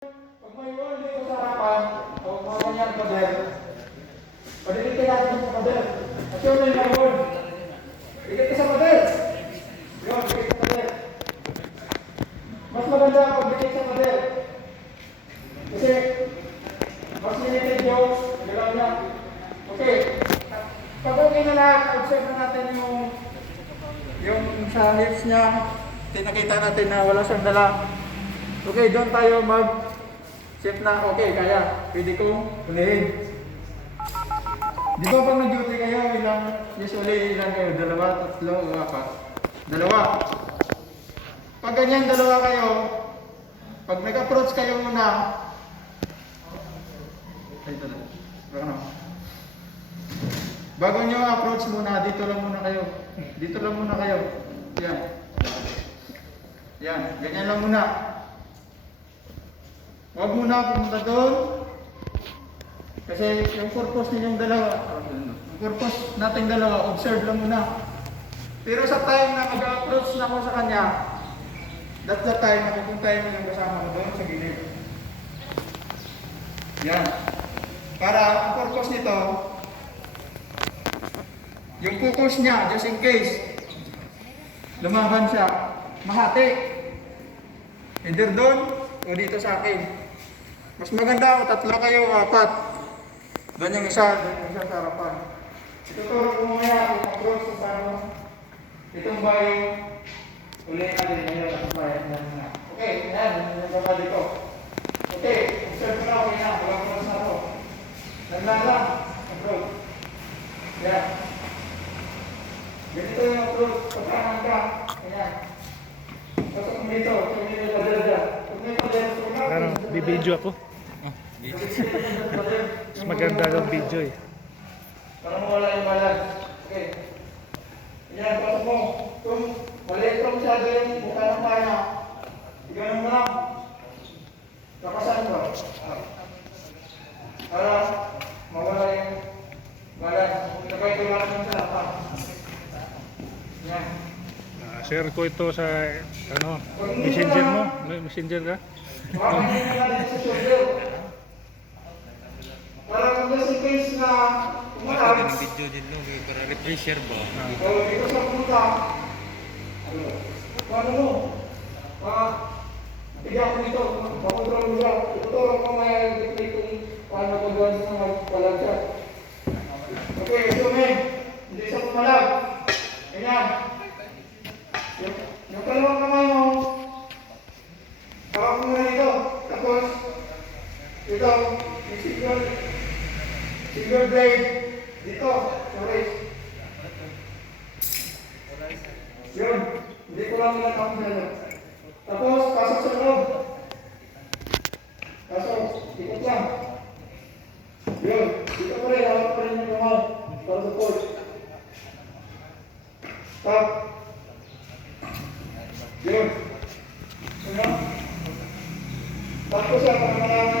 Pag may wall dito sa harapan, o mga ganyan pader, padikit ka natin sa pader. At yun may wall. Dikit ka sa pader. Yun, dikit sa pader. Mas maganda pag dikit sa pader. Kasi, mas limited yung galaw niya. Okay. Pag okay na lahat, observe na natin yung sa hips niya. Tinakita natin na wala siyang dala. Okay, doon tayo mag-shift na. Okay, kaya. Pwede kong ulihin. Di ba pag nag-duty kayo, usually ilan kayo? 2, 3, o 4? 2. Pag ganyan 2 kayo, pag nag-approach kayo muna, bago nyo approach muna, dito lang muna kayo. Dito lang muna kayo. Yan. Yan, ganyan lang muna. Huwag muna pumunta doon. Kasi yung purpose ninyong dalawa, yung purpose nating dalawa, observe lang muna. Pero sa time na mag-approach na ako sa kanya, that's the time na pupuntahin mo yung kasama ko doon sa gilid. Yan. Para ang purpose nito, yung focus niya, just in case, lumaban siya, mahati. Either doon o dito sa akin. Mas maganda kung 3 kayo, 4. Doon yung isa sa harapan. Ituturo ko muna yung approach sa paano. Itong ba yung ulit natin ngayon ang bayan na. Okay, yan. Yung babali ko. Okay, observe na okay na. Walang approach na ako. Naglalang. Approach. Yan. Ganito yung approach. Pagkahan ka. Ayan. Pasok mo dito. Pasok mo dito. Ano, bibidyo ako. Mas maganda ang video eh. Para mawala yung balance. Okay. Yan, pasok mo. Kung maliit ko masyado yung mukha ng pana, ganun mo lang. Lakasan ko. Para mawala yung balance. Sabay ko lang yung sarap. Yan. Share ko ito sa messenger mo. May messenger ka? Para kung nasa case na Mata din ang video din no, para refresher ba? dito sa punta, paano mo? Tiga ko dito, makontrol mo siya. Ituturo ko may dictate kung paano magawa sa mga walang siya. Okay, assume, hindi siya pumalag. Ganyan. Yung kalawang kamay mo, hawak mo na dito. Tapos, ito, yung single blade dito. Sorry. Yun. Hindi ko lang nakakam sa inyo. Tapos, pasok sa loob. Pasok. Ikot lang. Yun. Dito pa rin. Hawak pa rin yung kamay. Para support. Stop. Yun. Tapos yan, pag marami